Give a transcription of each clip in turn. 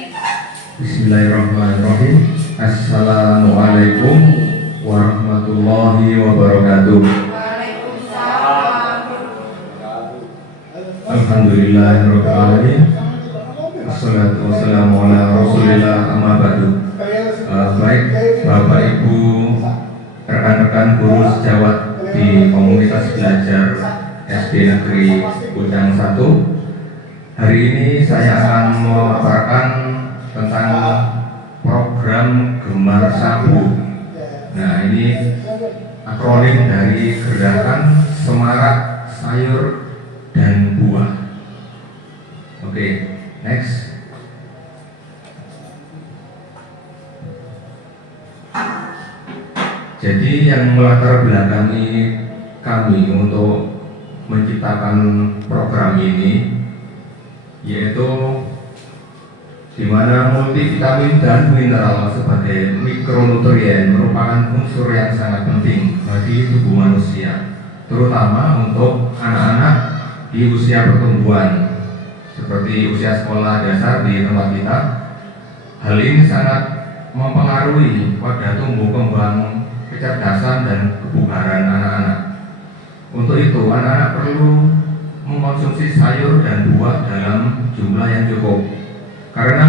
Bismillahirrahmanirrahim. Assalamualaikum warahmatullahi wabarakatuh. Alhamdulillahirabbil alamin. Wassalatu wassalamu ala Rasulillah amma ba'du. Baik Bapak Ibu, rekan-rekan guru sejawat di komunitas belajar SD Negeri Kujang 1. Hari ini saya akan memaparkan tentang program Gemar Sabu. Nah, ini akronim dari Gerakan Semarak Sayur dan Buah. Oke, next. Jadi yang melatar belakangi kami untuk menciptakan program ini yaitu di mana multivitamin dan mineral sebagai mikronutrien merupakan unsur yang sangat penting bagi tubuh manusia, terutama untuk anak-anak di usia pertumbuhan seperti usia sekolah dasar di tempat kita. Hal ini sangat mempengaruhi pada tumbuh kembang, kecerdasan dan kebugaran anak-anak. Untuk itu, anak-anak perlu mengkonsumsi sayur dan buah dalam jumlah yang cukup. Karena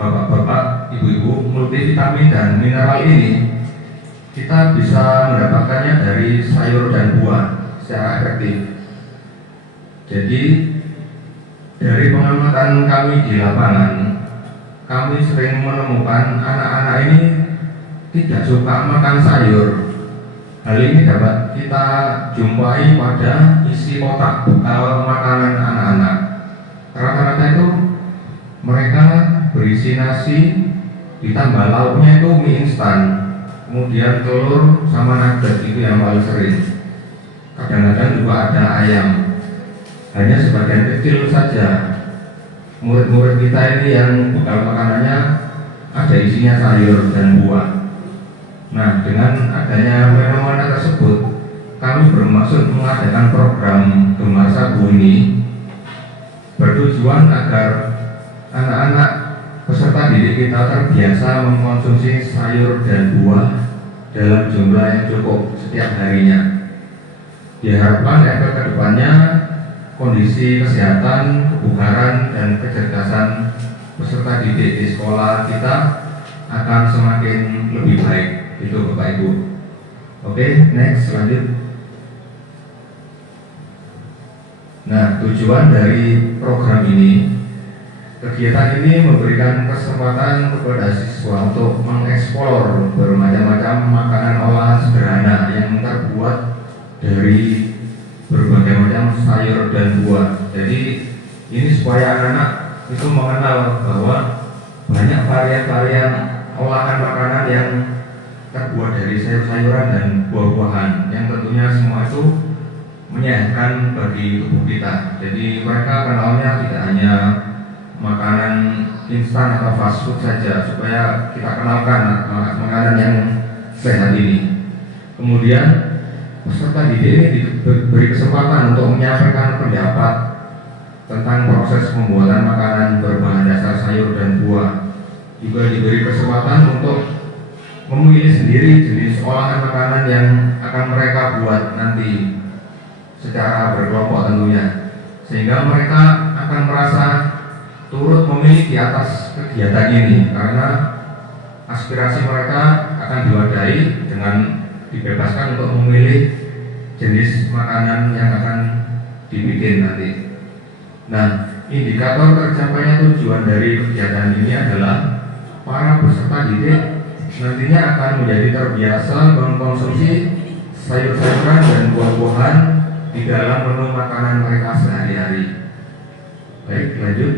bapak-bapak, ibu-ibu, multivitamin dan mineral ini kita bisa mendapatkannya dari sayur dan buah secara efektif. Jadi dari pengamatan kami di lapangan, kami sering menemukan anak-anak ini tidak suka makan sayur. Hal ini dapat kita jumpai pada isi kotak bekal makanan anak-anak. Rata-rata itu mereka berisi nasi, ditambah lauknya itu mie instan, kemudian telur sama nugget, itu yang paling sering. Kadang-kadang juga ada ayam. Hanya sebagian kecil saja murid-murid kita ini yang bekal makanannya ada isinya sayur dan buah. Nah, dengan adanya fenomena tersebut, kami bermaksud mengadakan program Gemar Sabu ini bertujuan agar anak-anak peserta didik kita terbiasa mengkonsumsi sayur dan buah dalam jumlah yang cukup setiap harinya. Diharapkan efek kedepannya kondisi kesehatan, kebugaran, dan kecerdasan peserta didik di sekolah kita akan semakin lebih baik. Itu Bapak Ibu. Oke, next, lanjut. Nah, tujuan dari program ini, kegiatan ini memberikan kesempatan kepada siswa untuk mengeksplor bermacam-macam makanan olahan sederhana yang terbuat dari berbagai macam sayur dan buah. Jadi ini supaya anak-anak itu mengenal bahwa banyak varian-varian olahan makanan yang terbuat dari sayur-sayuran dan buah-buahan yang tentunya semua itu menyehatkan bagi tubuh kita. Jadi mereka kenalnya tidak hanya makanan instan atau fast food saja, supaya kita kenalkan makanan yang sehat ini. Kemudian peserta didik ini diberi kesempatan untuk menyampaikan pendapat tentang proses pembuatan makanan berbahan dasar sayur dan buah. Juga diberi kesempatan untuk memilih sendiri jenis olahan makanan yang akan mereka buat nanti secara berkelompok tentunya, sehingga mereka akan merasa turut memilih di atas kegiatan ini karena aspirasi mereka akan diwadahi dengan dibebaskan untuk memilih jenis makanan yang akan dibikin nanti. Nah, indikator tercapainya tujuan dari kegiatan ini adalah para peserta didik nantinya akan menjadi terbiasa mengkonsumsi sayur-sayuran dan buah-buahan di dalam menu makanan mereka sehari-hari. Baik, lanjut.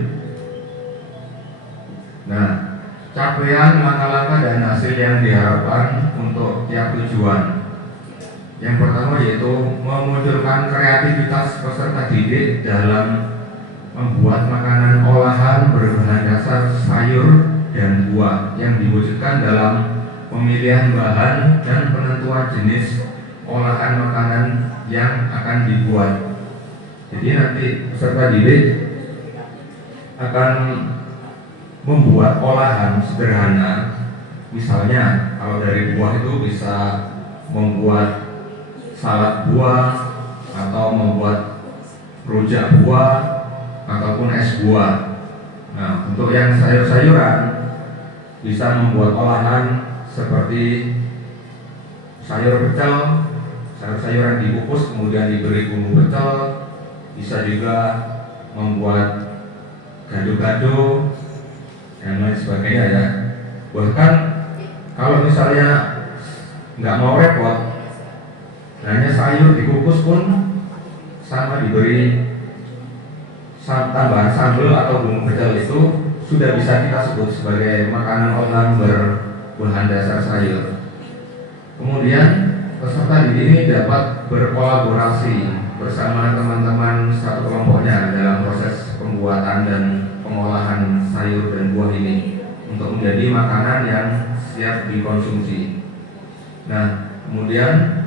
Nah, capaian langkah-langkah dan hasil yang diharapkan untuk tiap tujuan. Yang pertama yaitu memunculkan kreativitas peserta didik dalam membuat makanan olahan berbahan dasar sayur dan buah yang diwujudkan dalam pemilihan bahan dan penentuan jenis olahan makanan yang akan dibuat. Jadi nanti peserta didik akan membuat olahan sederhana. Misalnya kalau dari buah itu bisa membuat salad buah atau membuat rujak buah ataupun es buah. Nah, untuk yang sayur-sayuran bisa membuat olahan seperti sayur pecel, sayur-sayuran dikukus kemudian diberi bumbu pecel. Bisa juga membuat gado-gado dan lain sebagainya ya. Bahkan kalau misalnya nggak mau repot, hanya sayur dikukus pun sama diberi tambahan sambal atau bumbu pecel itu sudah bisa kita sebut sebagai makanan olahan berbahan dasar sayur. Kemudian peserta didik ini dapat berkolaborasi bersama teman-teman satu kelompoknya dalam proses pembuatan dan pengolahan sayur dan buah ini untuk menjadi makanan yang siap dikonsumsi. Nah, kemudian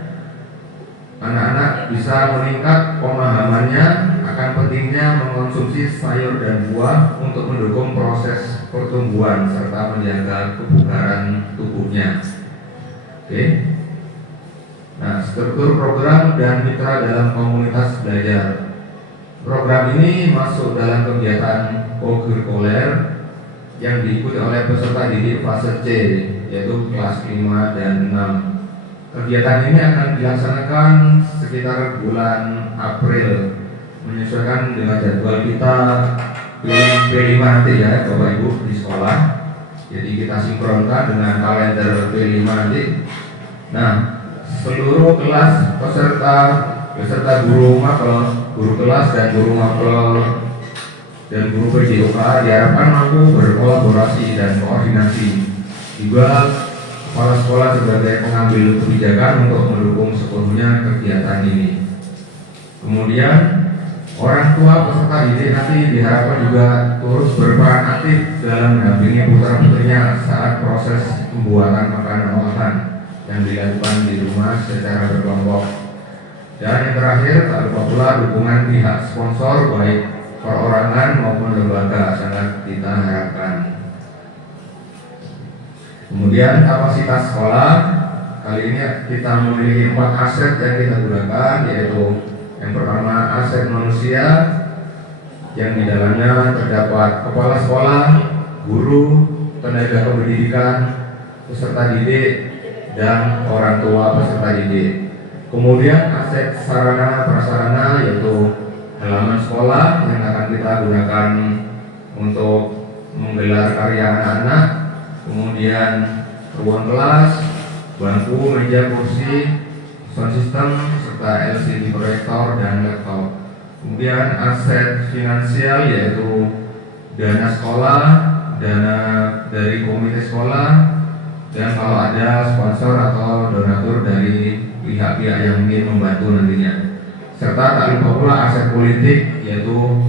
anak-anak bisa meningkat pemahamannya akan pentingnya mengkonsumsi sayur dan buah untuk mendukung proses pertumbuhan serta menjaga kebugaran tubuhnya. Oke. Nah, struktur program dan mitra dalam komunitas belajar. Program ini masuk dalam kegiatan kokurikuler yang diikuti oleh peserta didik fase C, yaitu kelas 5 dan 6. Kegiatan ini akan dilaksanakan sekitar bulan April, menyesuaikan dengan jadwal kita P5 nanti ya Bapak Ibu di sekolah. Jadi kita sinkronkan dengan kalender P5 nanti. Nah, seluruh kelas beserta guru mapel, guru kelas dan guru mapel dan guru PJOK diharapkan mampu berkolaborasi dan koordinasi. Juga kepala sekolah sebagai pengambil kebijakan untuk mendukung sepenuhnya kegiatan ini. Kemudian orang tua peserta didik nanti diharapkan juga terus berperan aktif dalam mendampingi putra-putrinya saat proses pembuatan makanan olahan yang dilakukan di rumah secara berkelompok. Dan yang terakhir, tak lupa pula dukungan pihak sponsor baik perorangan maupun lembaga sangat kita harapkan. Kemudian kapasitas sekolah, kali ini kita memiliki 4 aset yang kita gunakan, yaitu yang pertama aset manusia yang di dalamnya terdapat kepala sekolah, guru, tenaga kependidikan, peserta didik, dan orang tua peserta didik. Kemudian aset sarana prasarana yaitu halaman sekolah yang akan kita gunakan untuk menggelar karya anak-anak. Kemudian ruang kelas, bangku, meja, kursi, sound system, serta LCD proyektor dan laptop. Kemudian aset finansial yaitu dana sekolah, dana dari komite sekolah, dan kalau ada sponsor atau donatur dari pihak-pihak yang ingin membantu nantinya. Serta tak lupa pula aset politik yaitu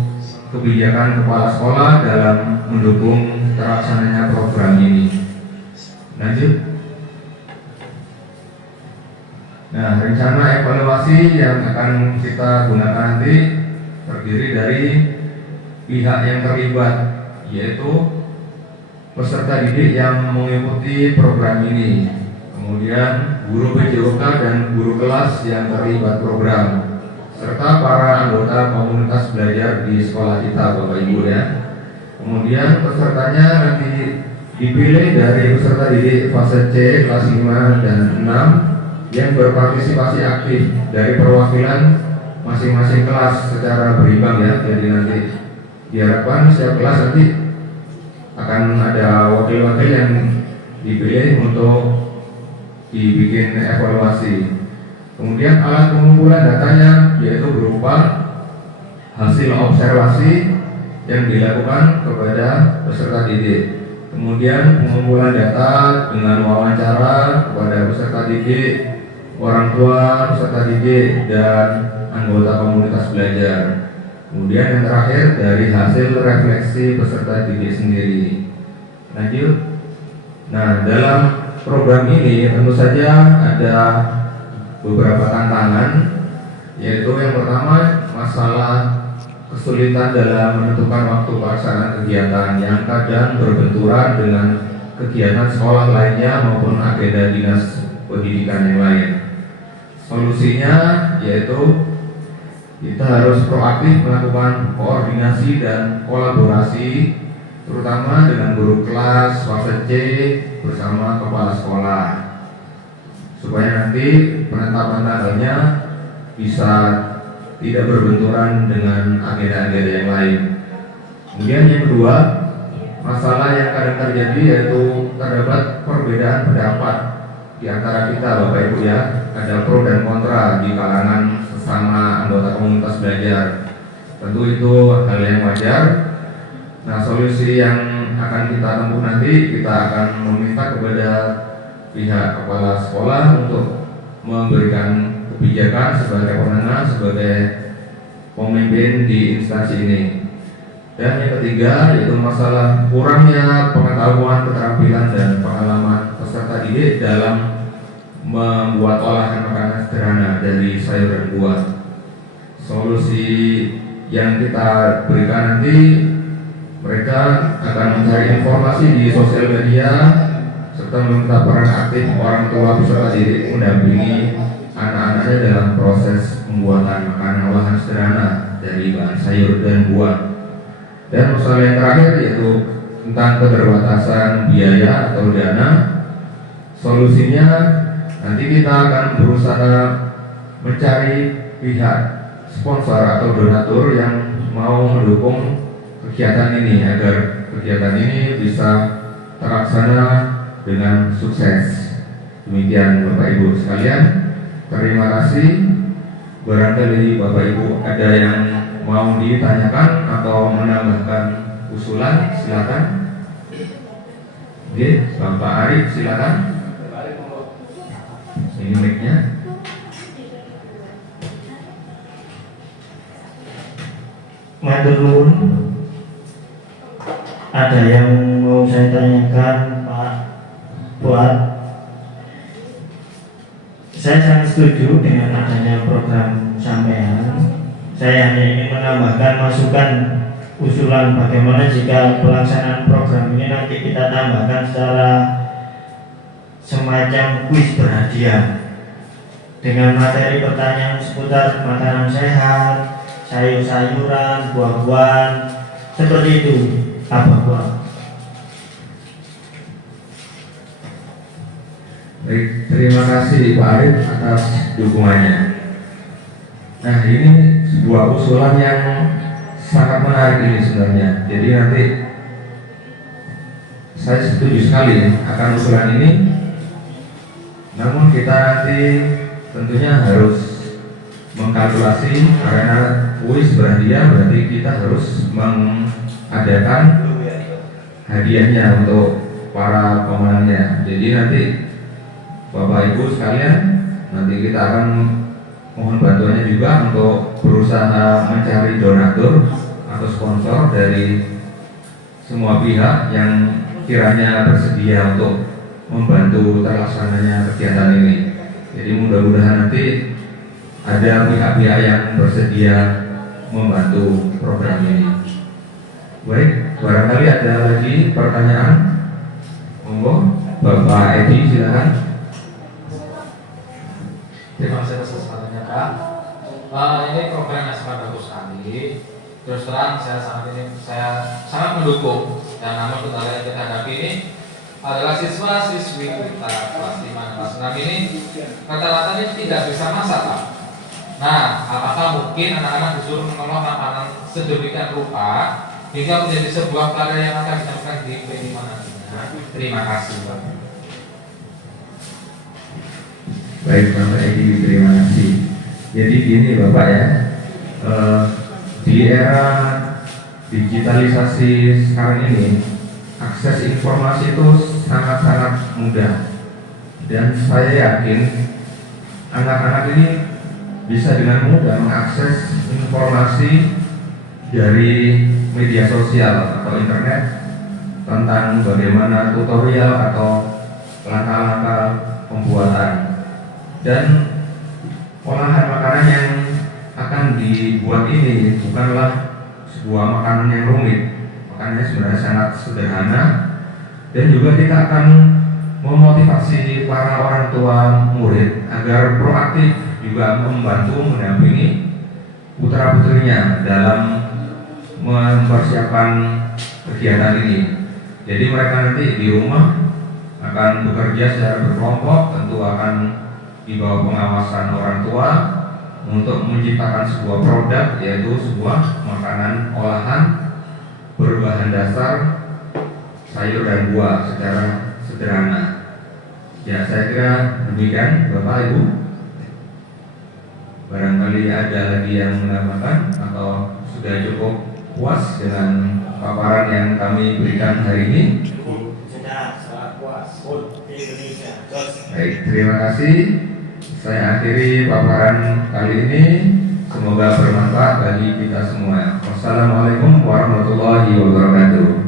kebijakan kepala sekolah dalam mendukung terlaksananya program ini. Lanjut. Nah, rencana evaluasi yang akan kita gunakan nanti terdiri dari pihak yang terlibat, yaitu peserta didik yang mengikuti program ini, kemudian guru PJOK dan guru kelas yang terlibat program, serta para anggota komunitas belajar di sekolah kita, Bapak Ibu ya. Kemudian pesertanya nanti dipilih dari peserta didik fase C kelas 5 dan 6 yang berpartisipasi aktif dari perwakilan masing-masing kelas secara berimbang ya. Jadi nanti diharapkan setiap kelas nanti akan ada wakil-wakil yang dipilih untuk dibikin evaluasi. Kemudian alat pengumpulan datanya yaitu berupa hasil observasi yang dilakukan kepada peserta didik. Kemudian pengumpulan data dengan wawancara kepada peserta didik, orang tua peserta didik, dan anggota komunitas belajar. Kemudian yang terakhir dari hasil refleksi peserta didik sendiri. Lanjut. Nah, dalam program ini tentu saja ada beberapa tantangan, yaitu yang pertama masalah kesulitan dalam menentukan waktu pelaksanaan kegiatan yang kadang berbenturan dengan kegiatan sekolah lainnya maupun agenda dinas pendidikan yang lain. Solusinya yaitu kita harus proaktif melakukan koordinasi dan kolaborasi terutama dengan guru kelas, fase C bersama kepala sekolah supaya nanti penetapan tanggalnya bisa tidak berbenturan dengan agenda-agenda yang lain. Kemudian yang kedua, masalah yang kadang terjadi yaitu terdapat perbedaan pendapat di antara kita Bapak Ibu ya, ada pro dan kontra di kalangan sesama anggota komunitas belajar. Tentu itu hal yang wajar. Nah, solusi yang akan kita tempuh nanti, kita akan meminta kepada pihak kepala sekolah untuk memberikan kebijakan sebagai penengah, sebagai pemimpin di instansi ini. Dan yang ketiga yaitu masalah kurangnya pengetahuan, keterampilan dan pengalaman peserta didik dalam membuat olahan makanan sederhana dari sayur dan buah. Solusi yang kita berikan nanti, mereka akan mencari informasi di sosial media serta meminta peran aktif orang tua peserta didik mendampingi anak-anaknya dalam proses pembuatan makanan olahan sederhana dari bahan sayur dan buah. Dan masalah yang terakhir yaitu tentang keterbatasan biaya atau dana. Solusinya nanti kita akan berusaha mencari pihak sponsor atau donatur yang mau mendukung kegiatan ini agar kegiatan ini bisa terlaksana dengan sukses. Demikian Bapak Ibu sekalian, terima kasih. Barangkali Bapak Ibu ada yang mau ditanyakan atau menambahkan usulan, silakan. Oke, Bapak Arif silakan. Ini mic-nya. Matur nuwun. Ada yang mau saya tanyakan Pak Buat? Saya sangat setuju dengan adanya program sampean. Saya hanya ingin menambahkan masukan usulan bagaimana jika pelaksanaan program ini nanti kita tambahkan secara semacam kuis berhadiah dengan materi pertanyaan seputar makanan sehat, sayur-sayuran, buah-buahan, seperti itu. Apa Pak? Baik, terima kasih Pak Arif atas dukungannya. Nah, ini sebuah usulan yang sangat menarik ini sebenarnya. Jadi nanti saya setuju sekali akan usulan ini. Namun kita nanti tentunya harus mengkalkulasi karena kuis berhadiah berarti kita harus mengadakan hadiahnya untuk para pemenangnya. Jadi nanti Bapak Ibu sekalian, nanti kita akan mohon bantuannya juga untuk berusaha mencari donatur atau sponsor dari semua pihak yang kiranya bersedia untuk membantu terlaksananya kegiatan ini. Jadi mudah-mudahan nanti ada pihak-pihak yang bersedia membantu program ini. Baik, barangkali ada lagi pertanyaan. Monggo, Bapak Edi silakan. Terima kasih atas kesempatannya Kak. Ini program yang sangat bagus sekali. Terus terang saya sangat mendukung. Dan namun kendala yang kita hadapi ini adalah siswa-siswi kita kelas 5 dan kelas 6 ini rata-rata ini tidak bisa masak Pak. Nah, apakah mungkin anak-anak disuruh mengolah makanan sedemikian rupa hingga menjadi sebuah karya yang akan ditemukan di P5 nantinya? Terima kasih Pak. Baik Bapak Edi, terima kasih. Jadi gini Bapak ya, di era digitalisasi sekarang ini akses informasi itu sangat-sangat mudah. Dan saya yakin anak-anak ini bisa dengan mudah mengakses informasi dari media sosial atau internet tentang bagaimana tutorial atau langkah-langkah pembuatan dan olahan makanan yang akan dibuat ini bukanlah sebuah makanan yang rumit. Makanannya sebenarnya sangat sederhana, dan juga kita akan memotivasi para orang tua murid agar proaktif juga membantu mendampingi putra-putrinya dalam mempersiapkan kegiatan ini. Jadi mereka nanti di rumah akan bekerja secara berkelompok, tentu akan di bawah pengawasan orang tua untuk menciptakan sebuah produk, yaitu sebuah makanan olahan berbahan dasar sayur dan buah secara sederhana. Ya, saya kira demikian Bapak Ibu. Barangkali ada lagi yang menambahkan atau sudah cukup puas dengan paparan yang kami berikan hari ini? Sudah sangat puas. Indonesia. Baik, terima kasih. Saya akhiri paparan kali ini. Semoga bermanfaat bagi kita semua. Wassalamualaikum warahmatullahi wabarakatuh.